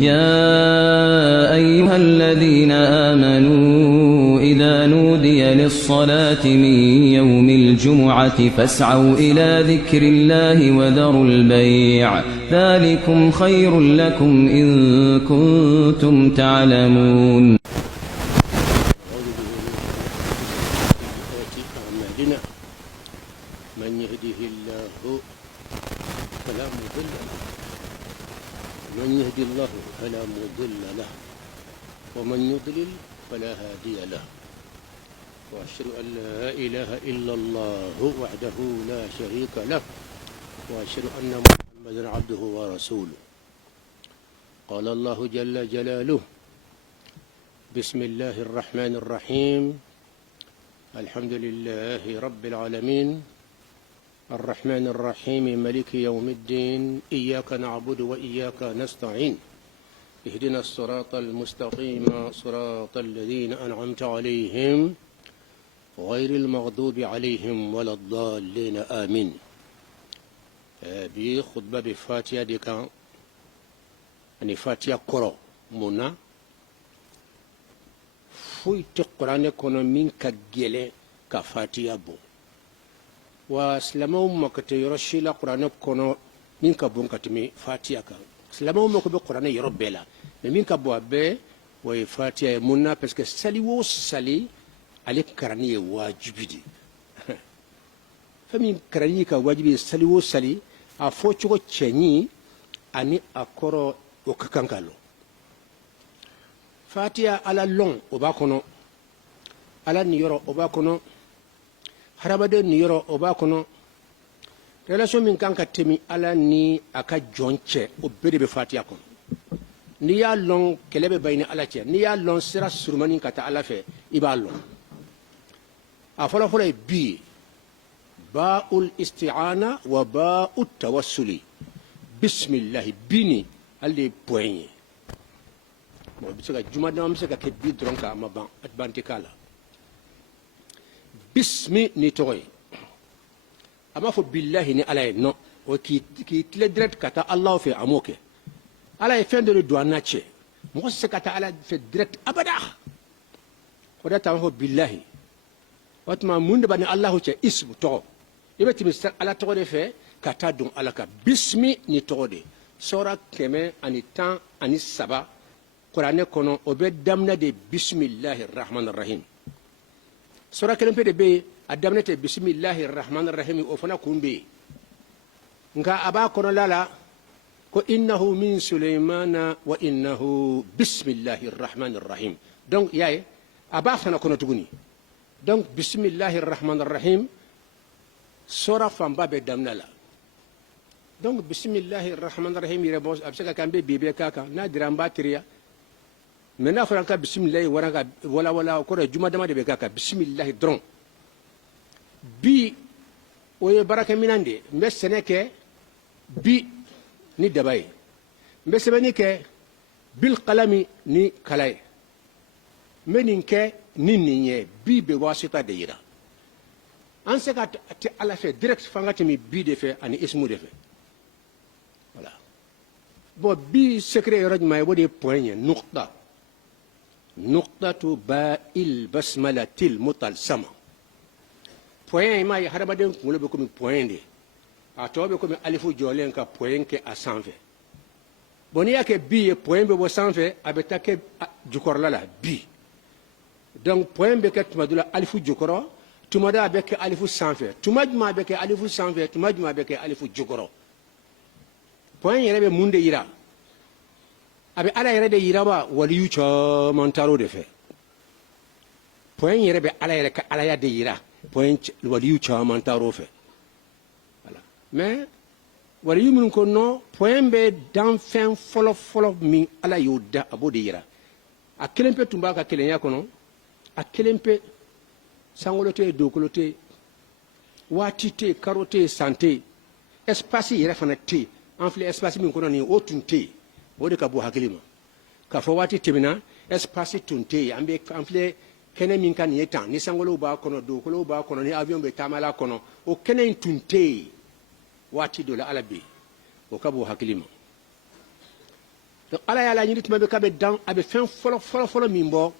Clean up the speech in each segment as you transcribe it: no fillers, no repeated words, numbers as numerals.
يا أيها الذين آمنوا إذا نودي للصلاة من يوم الجمعة فاسعوا إلى ذكر الله وذروا البيع ذلكم خير لكم إن كنتم تعلمون. من يهده الله فلا مضل له ومن يهدي الله فلا مضل له ومن يضلل فلا هادي له وأشهد أن لا إله إلا الله وحده لا شريك له وأشهد أن محمدا عبده ورسوله. قال الله جل جلاله: بسم الله الرحمن الرحيم الحمد لله رب العالمين الرحمن الرحيم ملك يوم الدين إياك نعبد وإياك نستعين اهدنا الصراط المستقيم صراط الذين أنعمت عليهم غير المغضوب عليهم ولا الضالين آمين. بي خطبة بفاتحة دي كان أني فاتحة قرأ منا فوي تقرأ كنا من كجلة كفاتحة بو وسلموا مكتي يرشي لا قرآن كنا من كبون كتمي فاتحة كان سلموا مكتي قرآن يربلا من كبوا به وفاتحة منا بس كسالي وسالي عليك كراني واجبدي فمن كراني كواجبي سالي وسالي أفوتشو تشني أني أكورو وككانكالو فاتحة على لون وباكونو على نيورو وباكونو harabade ni yoro obakono relation min kan ka temi ala ni aka jonche o bede be fatiya kono ni ya lon kelebe bayni ala che ni ya lon sira surmani kata ala fe ibalo afala fala bi ba'ul isti'ana wa ba'ut tawassuli bismillah bini alde poigné mo bisaka juma dama bisaka ke bi dronka maban atbantikala bismi ni toy ama fo billahi ni ala no o ki tile direct kata allah fe amoke ala e fin de le douane che mo se kata ala fe direct abada ko data fo billahi watma munde bani allah che ismu to ibeti mi ala to de fe kata don ala ka bismi ni to de sora keme ani tan ani saba qur'ane kono o be damna de bismillahir rahmanir rahim sura kelen pe de be adamnete bismillahir rahmanir rahim o fana kumbe nga aba kono lala ko innahu min sulaymana wa innahu bismillahir rahmanir rahim donc yaay aba fana kono tuguni donc bismillahir rahmanir rahim sura famba be damnala donc bismillahir rahmanir rahim rebos absaka kambe bibe kaka na diramba triya maintenant franka bismillah waranga wala ko juma dama de be kaka bismillah dron bi o ye baraka minande mbe seneke bi ni dabay mbe sebeni ke bil qalami ni kalay menin ke ninniye bi be wasita de yira an se ka ti ala fe direct fanga ti mi bi de fe ani ismu de fe voilà bo bi secret rajma e wodi point nuqta نقطة باء البسملة المطلسمة point ما يهربدن كمل بكم point دي أتوا بكم ألف جولين كا point كي أسانفه بنيا كي بي point بو سانفه أبتا كي جكور لا بي donc point بك تمدلا ألف جكورا تمدا بك ألف سانفه تمجما بك ألف سانفه تمجما بك ألف جكورا point يربي منde يرا abe ala yere de yiraba waliyu chaman taro de fe point yere be ala yere ka ala ya de yira point waliyu chaman taro fe voilà mais waliyu mun ko no point be dan fin folo min ala yoda abode yira a kelempe tumba ka kelen ya kono a kelempe sangolote dokolote watite karote santé espace yere fana te enfle espace min kono ni otunte wodi ka bu hakilima ka fo wati temina espace tunte ambe ample kene min kan yetan ni sangolo ba kono do ko ba kono ni avion be tamala kono o kene tunte wati do la alabi o ka bu hakilima donc ala ya la ñi tuma be ka be dan abe fen folo min bo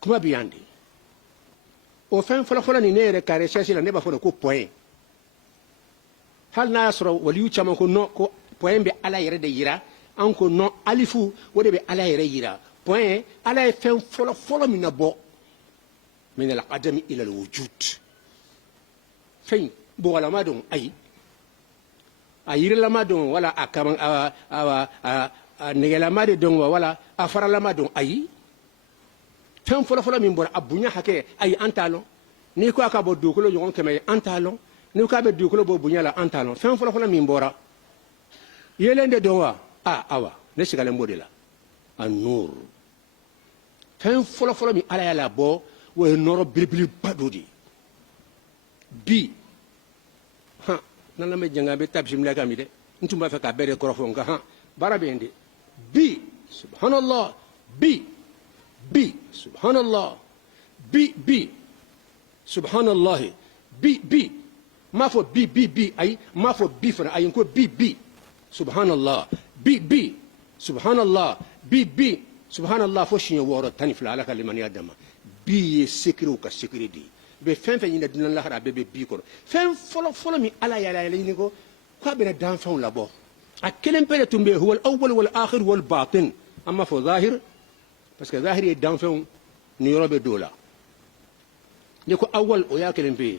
kuma biyandi o fen folo ni ne re ka recherche la ne ba fo ko point hal na soro waliyu chama ko no ko point be ala yere de yira an ko no alifu wode be ala yere yira point ala e fen folo min na bo min al adami ila al wujud fen bo wala ma don ay ayir lama don wala akaman negelama de don wala afara lama don ayi fen folo min bora abunya hake ay antalo ni ko aka bo dukolo yon keme antalo ni ko be dukolo bo bunya la antalo fen folo min bora yelende don wa awa ne sigale mbodela an-nur fen folo mi ala yala bo wo noro bilbil badodi bi nana me janga be tabsim la kamide ntumba fa ka bere korofo nga ha barabende bi subhanallah bi subhanallah bi subhanallah bi ma fo bi ay ma fo bi fa ay ko bi subhanallah bi subhanallah bi subhanallah fo shin woro tanifla ala kaliman yadama bi sekiro ka sekiridi be fen ina dunan lahara be bi ko fen folo mi ala ya ni ko be na dan fon labo akelen pele tumbe huwa al-awwal wal akhir wal batin amma fo zahir parce que zahir est dan fon ni robe dola ni ko awwal o yakelen pe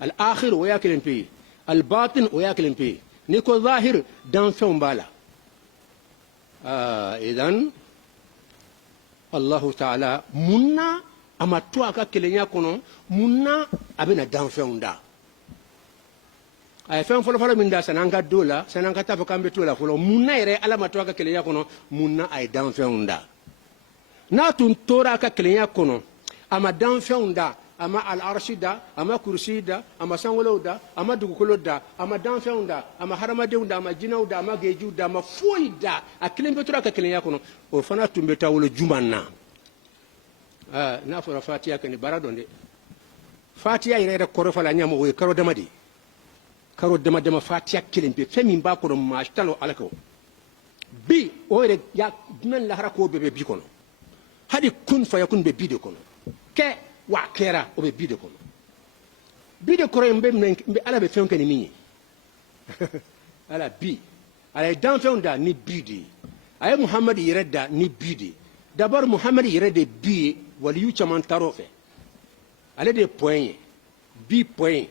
al akhir o yakelen pe al batin o yakelen pe ni ko zahir dan fon bala idan Allah ta'ala munna ama to aka kelenya kono munna abena danfeunda ay fen folo min da sananga dola sananga tafa kambe tola folo munna ere ala ma to aka kelenya kono munna ay danfeunda na tun tora aka kelenya kono ama danfeunda ama al arshida ama kursida ama sangoloda ama dugukoloda ama danfeunda ama haramadewunda ama jinawda ama gejuda ama foida akilembe tora aka kelenya kono o fana tumbe tawolo jumanna na fora fatiya kani baradonde fatiya ire koro la nyamo wo karo dama fatiya kilimbe femi ba ko ma talo alako bi o ire ya nan la harako be bi kono hadi kun fa yakun be bi de kono ke wa kera o be bi de kono bi de koro mbe ala be fen kani minyi ala bi ala dan fenda ni bi de ay muhammad yireda ni bi de d'abord muhammad yirede bi waliyu caman taro fe ale de point bi point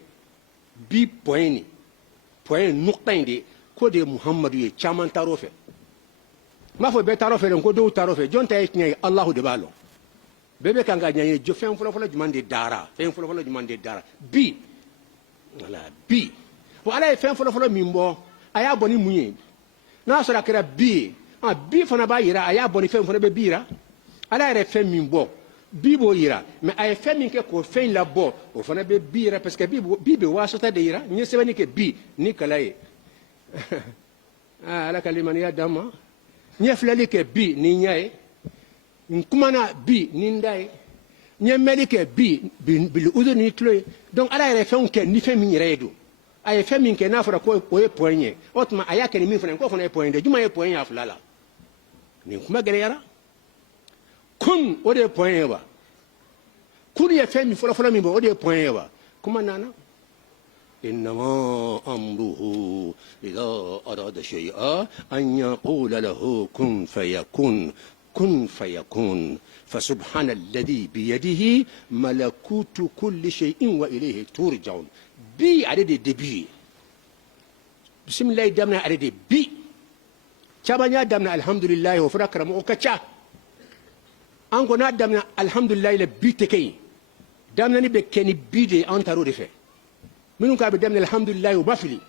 ni point nukta inde ko de muhammadu ye caman taro fe ma fo be taro fe ko do taro fe jonta e nyai allah de balo bebe kanga nyai jo fen folo jumande dara fen folo jumande dara bi wala bi bo ala fen folo mimbo aya boni munye na so la kera bi bi fana ba yira aya boni fen folo be bira ala re fen mimbo bibo yira mais ay femi ke ko fen la bo o fana be bira parce que bibe wasata de yira ni sebani ke bi ni kalaye ala kalimani ya dama ni flali ke bi ni nyae nkumana bi ni ndai ni meli ke bi bil udu ni tloy donc ala re fen ke ni femi redu ay femi ke na fara ko e poignet otma aya ke ni mi fana ko fana e poignet juma e poignet aflala ni kuma gere yara kun o de point ba kun ya femi folo mi bo o de point ba kuma nana innama amruhu idha arada shay'a an yaqula lahu kun fayakun فسبحان الذي بيده ملكوت كل شيء وإليه ترجعون بي عدد دبي بسم الله دمنا عدد بي شابانيا دمنا الحمد لله وفرق رموكا an ko na damna alhamdulillah le biteke damna ni be keni bide antaro de fe minun ka be damna alhamdulillah wa bafili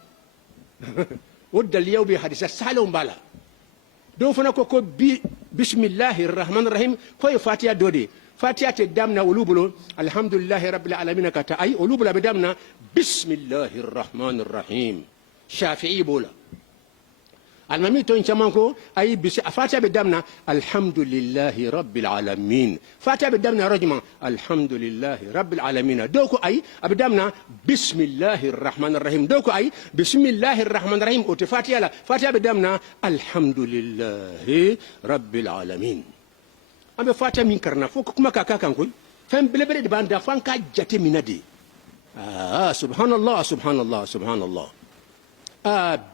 ودل يوم بحديث سالم بالا دو فنا كو بسم الله الرحمن الرحيم كوي فاتيا دودي فاتيا تدامنا ولوبلو الحمد لله رب العالمين كتا اي ولوبلا بدامنا بسم الله الرحمن الرحيم شافعي بولا المامي تو انشامانكو اي بس فاتحه بدمنا الحمد لله رب العالمين فاتحه بدمنا رجما الحمد لله رب العالمين دوكو اي بدمنا بسم الله الرحمن الرحيم دوكو اي بسم الله الرحمن الرحيم وتفاتحه لا فاتحه بدمنا الحمد لله رب العالمين ام فاتحه من كرنا فوق كما كاكا كانكو فم بلبل باندا فانكا جاتي منادي سبحان الله سبحان الله سبحان الله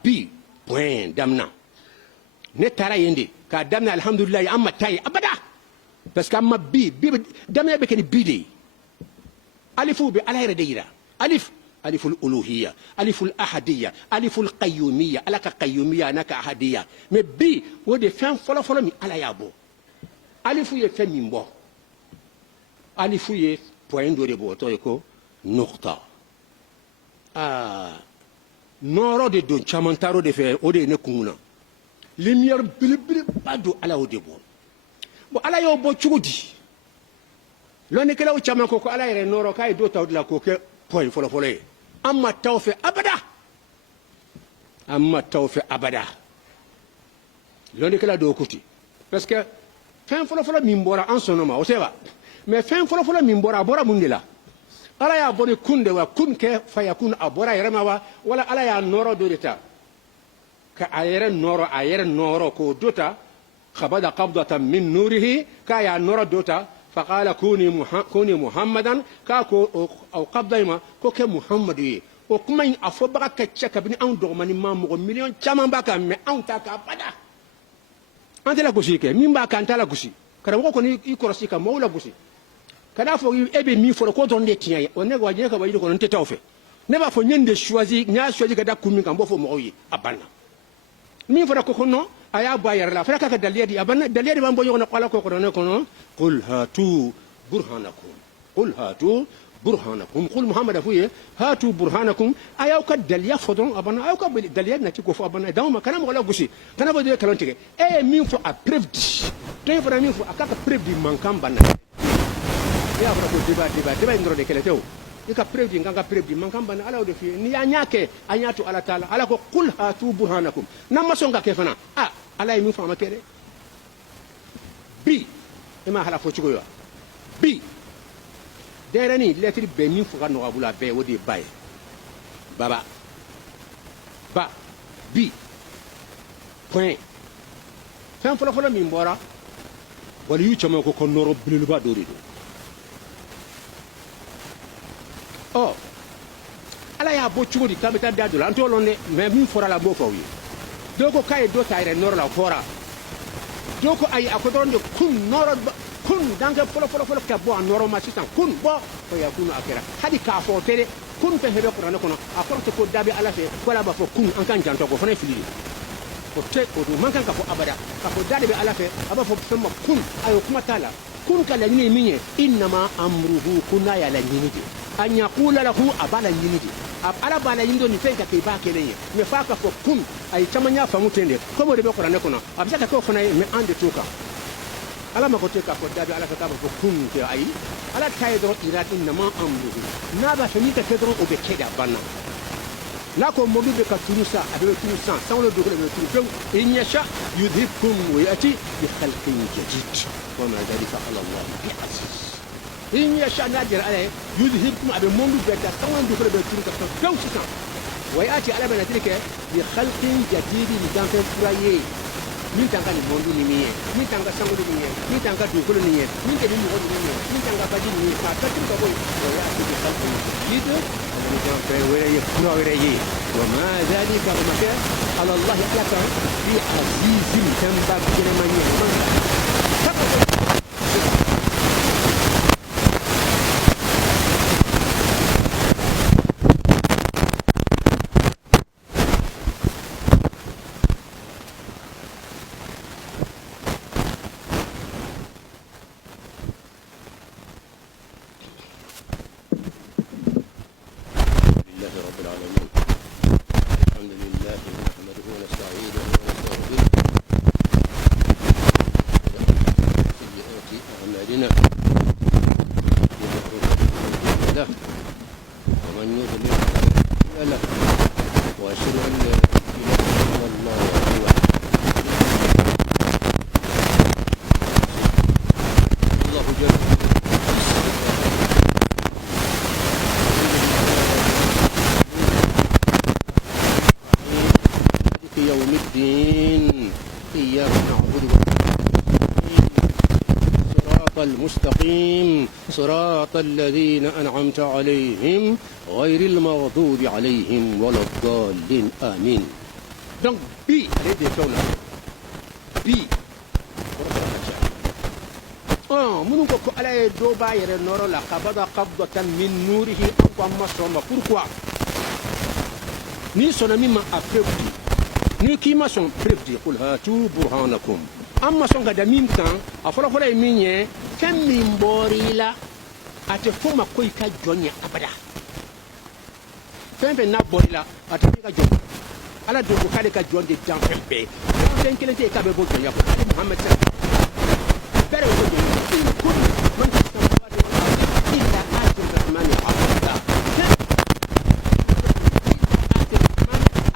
بي point damna ne tara yende ka damna alhamdulillah amma tay abada parce que amma bi damna be ken bide alifu bi ala deira alif aliful uluhiyya aliful ahadiyya aliful qayyumiyya alaka qayyumiyya naka ahadiyya mais bi wode fin folo folo mi ala yabo alifu ye fe mi mbo alifu ye point do de bo to ko nuqta noro de don chamantaro de fe o de ne kununa lumière bilibili bado ala o de bo ala yo bo chugudi lo ne kala o chama ko ala yere noro kay do taw la ko ke point folo folo amma tawfe abada lo ne kala do kuti parce que fin folo folo min bora en son nom o seba mais fin folo folo min bora mundela ala ya boni kunde wa kun ke fayakun abora yerema wa wala ala ya noro do deta ka ayere noro ko dota khabada qabdatan min nurihi ka ya noro dota faqala kuni muhammadan ka ko au qabdaima ko ke muhammadu ye o kuma in afo baka kacce kabini an dogmani mamugo million chaman baka me an ta ka bada antela gusi ke min baka antala gusi kada ko ni i korosi ka mawla gusi kada fo ebe mi fo ko don de tiya o ne go je ka ba yi ko non te tawfe ne ba fo nyende choisi kada kumi kan bo fo mo yi abanna mi fo ko no aya ba yar la fa ka daliyadi abanna daliyadi ban bo yo na qala ko ne ko no qul hatu burhanakum qul muhammad fuye hatu burhanakum aya ka daliya fo don abanna aya ka daliya na ti ko fo abanna daw ma kana mo la gusi kana bo de kalontige mi fo a preuve di to fo mi fo aka preuve di mankam banna ya fara ko deba indro de kele tew ika preuve nganga preuve man kamba ala o de fi ni anyake anyatu ala taala ala ko qul hatu burhanakum namma songa ke fana ala mi fama kede bi ma hala fo cigo yo bi derani lettre be min fo no abula be wodi baye baba ba bi point fam folo min bora wala yu chama ko noro bilu ba do ala ya bo chugudi kamita dadula anto londe mais min fora la bo fo wi doko kay do tayre noro la fora doko ay akodonde kun noro kun danga folo ka bo noro ma sitan kun bo ko ya kunu akira hadi ka fo tere kun te hebe qur'an kono akorte ko dabi ala fe ko la ba fo kun an kan janto ko fona fili ko te ko do man kan ka fo abada ka fo dabi ala fe aba fo sama kun ayo kuma tala kun kala ni minye inma amruhu kuna ya la nyiniti an yaqula lahu abala nyiniti ala bala yindo ni fenka ke ba kelenye me faka fo kun ay chamanya famu tende ko mo de be qur'an kono abja ka ko fona me ande tuka ala ma ko te ka ko dabi ala ka fo kun te ay ala taydo irat inma amruhu na ba fani ka tedro o be keda banna la ko mo be ka turusa abe turusa sans le dogle be turusa in yasha yudhibkum wa yati bi khalqin jadid wa ma dhalika ala allah bi aziz in yasha nadir ala yudhibkum abe mo be ka sans le dogle be turusa turusa wa yati ala bana tilke bi khalqin jadid ni dan fe furaye min tanga ni mondu ni miye min tanga sango ni miye min tanga dugolo ni miye min ke ni mo ni miye min tanga baji ni ka ta tin ko wa yati bi khalqin jadid وما ذلك المكان على الله لك بعزيز تنبغ من يهمل المستقيم صراط الذين أنعمت عليهم غير المغضوب عليهم ولا الضالين آمين. Donc bi les détourna bi منو كو على دوبا ير نور لا قبض قبضة من نوره أقوى مصر. Pourquoi ni son ami m'a apprécié ni qui m'a son prédit قل هاتوا برهانكم أما son gars d'amim kan afro fora minye kem mimbori la ate fuma koi ka jonya abada fembe na bori la ate ka jonya ala do ko kale ka jonde dan fembe den kelente ka be bo jonya ko ali muhammad sa bere ko jonya kun man tasawwadu illa atul rahmani abada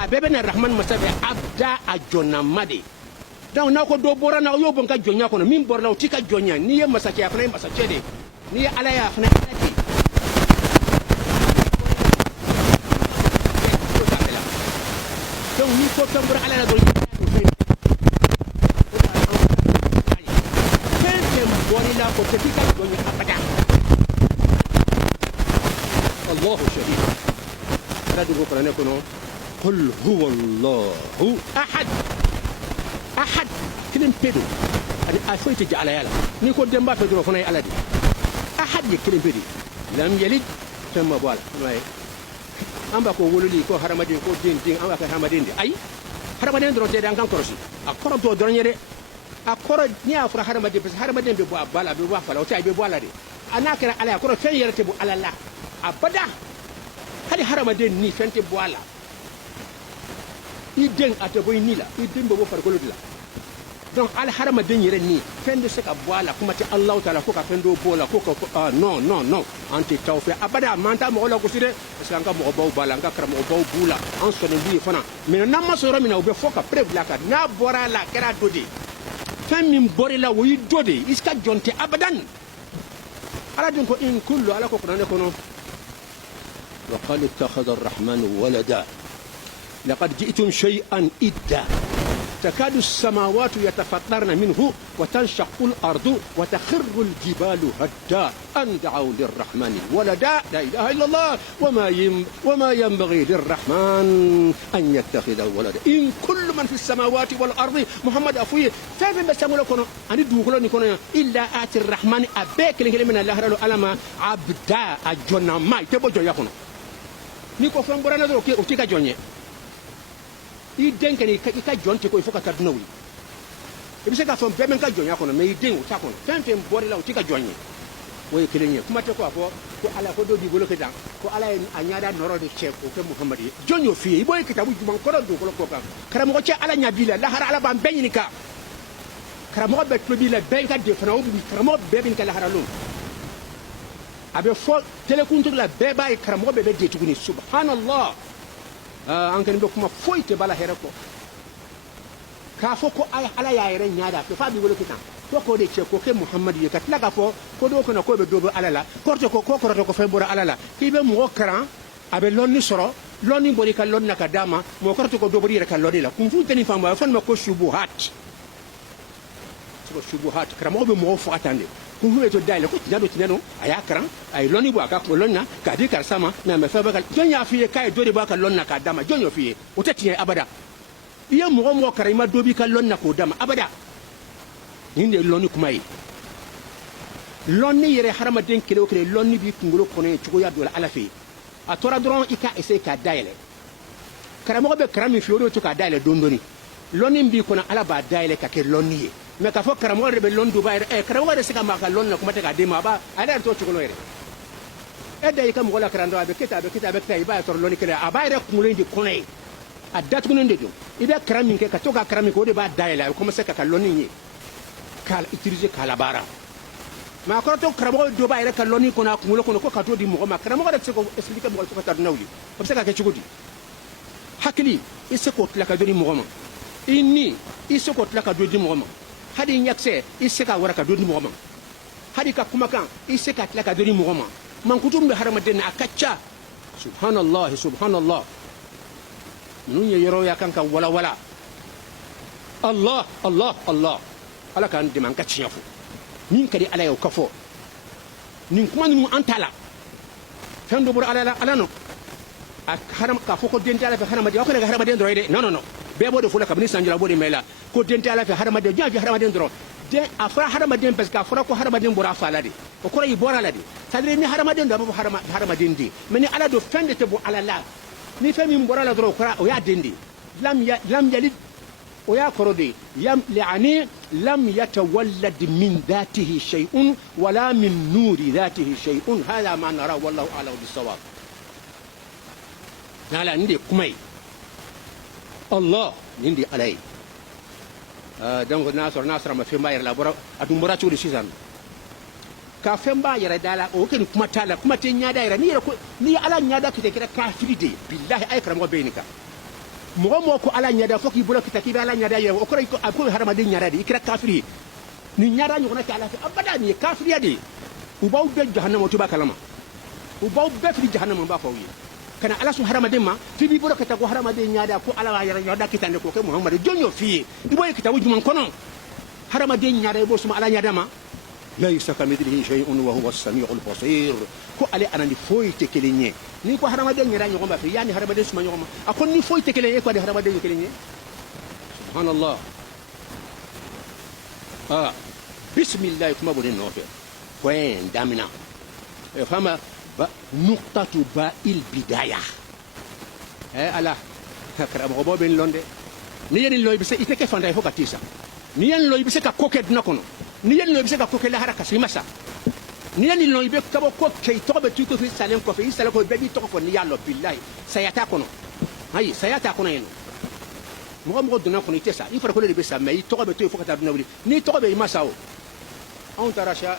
abebe na rahman masabe abda ajona made. Donc na ko do bora na yo bon ka jonya ko min bor na tika jonya ni ye masache afna masache de ni ye ala ya afna ati donc ni ko tambura ala na do boni la ko tika jonya abada Allahu shahid la do ko ne ko no qul huwa Allahu ahad أحد كلم بيدو أنا أفوت جعل يلا نيكو دمبا بيدو فناي على دي أحد يكلم بيدي لم يلد ثم بوال ماي أم بكو ولولي كو هرمدين كو دين أم بكو هرمدين دي أي هرمدين درو تيدان كان كروسي أكورو دو درنيري أكورو نيا فرا هرمدين بس هرمدين بيبوا بالا بيبوا فلا وتاي بيبوا لا دي أنا كنا على أكورو فين يرتبو على الله أبدا هذه هرمدين ني فين تبوا لا ideng ateboy nila ideng bobo fargolo dila donc al harama den yere ni fendo se ka boala kuma ti allah taala ko ka fendo bola ko ko non anti tawfi abada manta mo la ko sire parce que mo baw bala nga kara mo baw bula en so ne bi fana mais na ma so romina obe foka preuve la ka na bora la kera dodi fam min bori la wi dodi iska jonte abadan ala dun ko in kullu ala ko ko ne ko no wa qad ittakhadha ar-rahmanu walada لقد جئتم شيئا إدا تكاد السماوات يتفطرن منه وتنشق الأرض وتخر الجبال هدا أن دعوا للرحمن ولدا لا إله إلا الله وما ينبغي للرحمن أن يتخذ ولدا إن كل من في السماوات والأرض محمد أفوي فين بسمو لكم أن دوغلون يكون إلا آتي الرحمن أبيك لكلمة الله رلو ألما عبدا أجونا ماي تبو جو يكون نيكو فنبرانا دو كيكا جوني ideng kani ka jonte ko ifoka taduna wi ibise ka fon beben ka jonya kono me ideng o takono fenfen bori la o tika jonye way kelenye kuma te ko afo ko ala ko do di bolo ke dan ko ala anyada noro de chef o ke muhammadi jonyo fi iboy kitabu juman ko do ko ka karamo ko ci ala nyabila la har ala ban benyini ka karamo be to bi la ben ka de fana o bi karamo be bin ka la haralo abe fo telekuntu la be bay karamo be de tuguni subhanallah an kan be kuma foite bala here ko ka fo ko ay ala ya yere nyaada to fa bi wolo kitan to ko de che ko ke muhammad ye kat laga fo ko do ko na ko be do ala la korto ko ko fe bora ala la ki be mo kran abe lonni soro lonni bori ka lonna ka dama mo korto ko do bori re ka lodi la kum fu tani famba fa ma ko shubuhat karamo be mo fo atande kum fu to dale ko tinado aya kran ay lonni bo aka ko lonna ka di kar sama na me fa ba ka jonya fiye kay do de ba ka lonna ka dama jonyo fiye o tatiye abada iya mo karima do bi ka lonna ko dama abada ninde lonni kuma yi lonni yere harama den kele lonni bi kungolo kono chugo ya do la ala fi a tora dron ika ese ka daile karamo be karami fiye do to ka daile dondoni lonni bi kono ala ba daile ka ke lonni ye me ka fo karamo rebe lon dubai karamo de sika maka lon na kuma te ka de ma ba ala to chugo noere e de ka mo la karando abe kita tay ba to loni kele aba ere kumulo ndi konai adat kuno ndi do ida karami ke ka to ka karami ko de ba daila ko ma seka ka loni ni kala utiliser kala bara ma ko to karamo do ba ere ka loni ko na kumulo ko ka to di mo ma karamo de seko expliquer mo ko ta nawli ko seka ke chugo di hakili iseko tlaka do di mo ma inni iseko tlaka do di mo ma hadi nyakse iseka waraka do di mo ma hadi ka kuma kan iseka tlaka do di mo ma man kutum be harama den akacca subhanallah nun ye yoro ya kanka wala Allah ala kan de man kacciya fu nin kadi ala yo kafo nin kuma nu antala fen do bur ala no ak haram ka foko dente ala fe harama de ko ne harama de ndroide non be bo de fula kabni sanjula bo de mela ko dente ala fe harama de jaji harama de ndro de afra harama de parce que afra ko harama de bura fala de ko ko yi bora la de sadre ni harama de ndo bo harama de ndi meni ala do fende te bo ala la ni fe min bora la dro ko o ya dendi lam yalid o ya korode يعني لم يتولد من ذاته شيء ولا من نور ذاته شيء هذا ما نراه والله أعلم بالصواب نالا ندي كمي الله ندي علي دونك ناصر ما في ما يرلا برا ادم برا تشوري سيزان ka femba yara dala o ken kuma tala kuma te nyada yara ni ala nyada kite kira kafiri de billahi ay karamo beinika mo ko ala nyada foki bula kita kiba ala nyada yara o ko ko harama de nyada de kira kafiri ni nyada nyu na ala abada ni kafiri de u baw be jahannama to ba kalama u baw be fi jahannama ba fawi kana ala su harama de ma fi bi bula kita ko harama de nyada ko ala yara nyada kita ne ko ke muhammad jonyo fi ibo kita wujuman kono harama de nyada bo suma ala nyada ma ليس كمثله شيء وهو السميع البصير كو علي انا ني فوي تكليني ني كو حرام دي نيرا نيغوما في يعني حرام دي سما نيغوما اكون ني فوي تكليني كو دي حرام دي تكليني سبحان الله بسم الله كما بودين نوفي وين دامنا فما نقطة باء البداية على كرام غبو بين لوندي ني ين لوي بس ايتك فانداي فوكا تيسا ني ين لوي بس كا كوكيت نكونو ni yen no biseka ko kala haraka simasa ni yen no ibe kabo ko kay to be tuko fi salen ko fi salen ko be bi to ko ni yallo billahi sayata kono hay sayata kono yen mo dona kono itesa ifara ko le be sa may to be to fo kata duna wuli ni to be masao on tarasha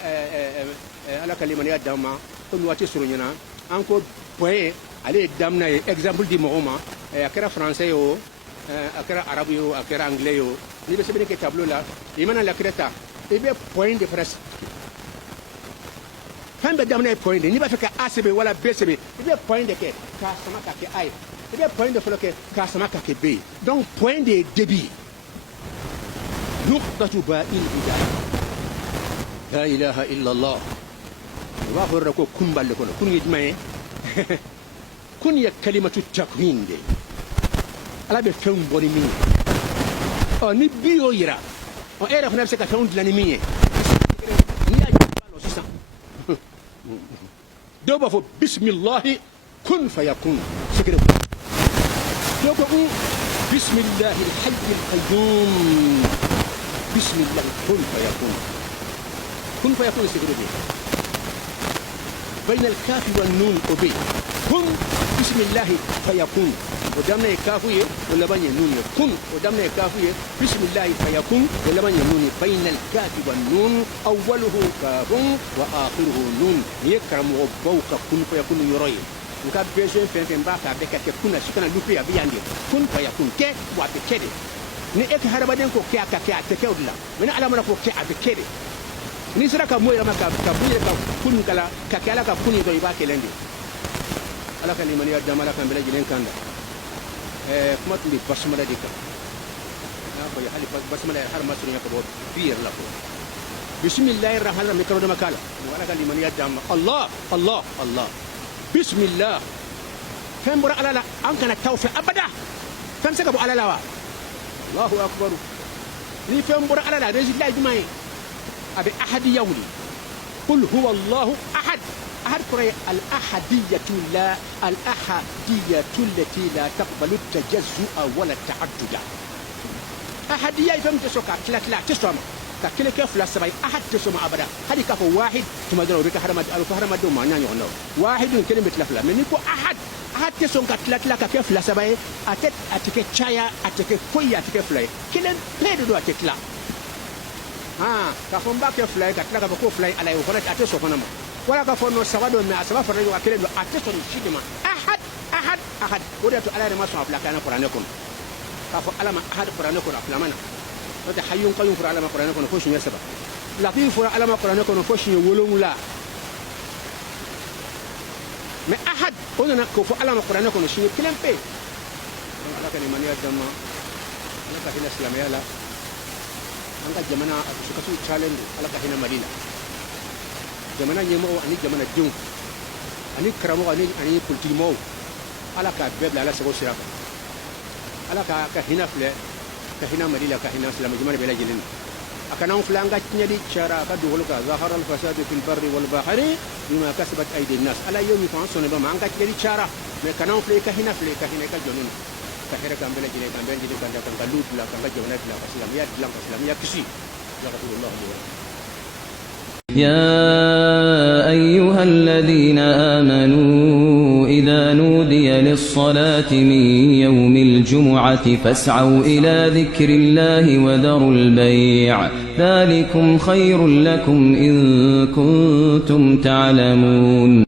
ala kalimani adama ko mi wati suru nyana anko point ale damna exemple di mohoma akara français yo akara arabe yo akara anglais yo ni be sebene ke tableau la imana la kreta ebe point de presse fambe damna point de ni ba feka ACB wala BCB ebe point de ke ka sama ka ke ay ebe point de folo ke ka sama ka ke B donc point de débit nuqtatu ba'il hidayah la ilaha illa allah wa horra ko kumballe kono kun yidmaye kun ya kalimatu takwin de ala be fen boni min o ni biyo yira on era fana se ka tan de l'animie ni ya jalo sisa do ba fo bismillah kun fayakun sikere do ko bismillah al-hayy al-qayyum bismillah kun fayakun sikere بين الكاف والنون وبي كن بسم الله فيكون ودمنا كافيه ولا بني نون كن ودمنا كافيه بسم الله فيكون ولا بني نون بين الكاف والنون اوله كاف واخره نون يكرم وبوك كن فيكون يروي nka besoin fɛn b'a fɛ a bɛ kɛ kunna si kana lupe a bɛ yan de kun fayakun kɛ wa a bɛ kɛ de ni e ka hadamaden ko kɛ a ka kɛ a tɛ kɛ o de la mɛ ni ala mana ko kɛ a bɛ kɛ de ni sera ka moy rama ka bunye ka kun kala ka kala ka kun do iba kelende ala kan limani adama ala kan bela jilen kanda kuma tuli basmala dika na ko ya hali basmala har masri ya ko biir la ko bismillahir rahmanir rahim ko dama kala wala kan limani adama allah allah allah bismillah fam bura ala an kana tawfi abada fam saka bu ala lawa allahu akbar ni fam bura ala la rejilla jumai أبي أحد يولي قل هو الله أحد أحد كري الأحدية لا الأحدية التي لا تقبل التجزؤ ولا التعدد أحدية يفهم تسوكا كلا تسوما كلا كيف لا سبعي أحد تسوما أبدا هذه كفو واحد ثم دلو بك حرمد ألو فحرمد دوما نانيو نو واحد كلمة لفلا من يكو أحد تسوما كلا كيف لا سبعي أتك تشايا أتك فويا أتك فلاي كلا بيدو أتك لا ka fon ba ke fly ka tla ka ko fly ala yo ko ate so fana ma wala ka fon no sawado me asaba fa radio akele do ate so shidima ahad o de to ala re ma so afla kana qur'an ko ka fo ala ma ahad qur'an ko afla mana o de hayyun qayyum qur'an ma qur'an ko shi yasaba latif ala ma qur'an ko fo shi wolon la me ahad o na ko fo ala ma qur'an ko shi kelempe ala ka ni mani adama ala ka hila islam yala anga jamana suka su challenge ala ka hina madina jamana nyemo ani jamana diu ani kramo ani politimo ala ka bebla ala sego sira ala ka hina fle ka hina madina ka hina islam jamana bela jilin akana on flanga tinyadi chara ka dugul ka zahara al fasad fil barri wal bahri bima kasabat aydi nas ala yomi fa sonne ba manga tinyadi chara me kana on fle ka hina ka jonin ka hera ka bela jilin kan bela jilin kan ka lut la kan jamana la islam ya kisi ya rasulullah يا أيها الذين آمنوا إذا نودي للصلاة من يوم الجمعة فاسعوا إلى ذكر الله وذروا البيع ذلكم خير لكم إن كنتم تعلمون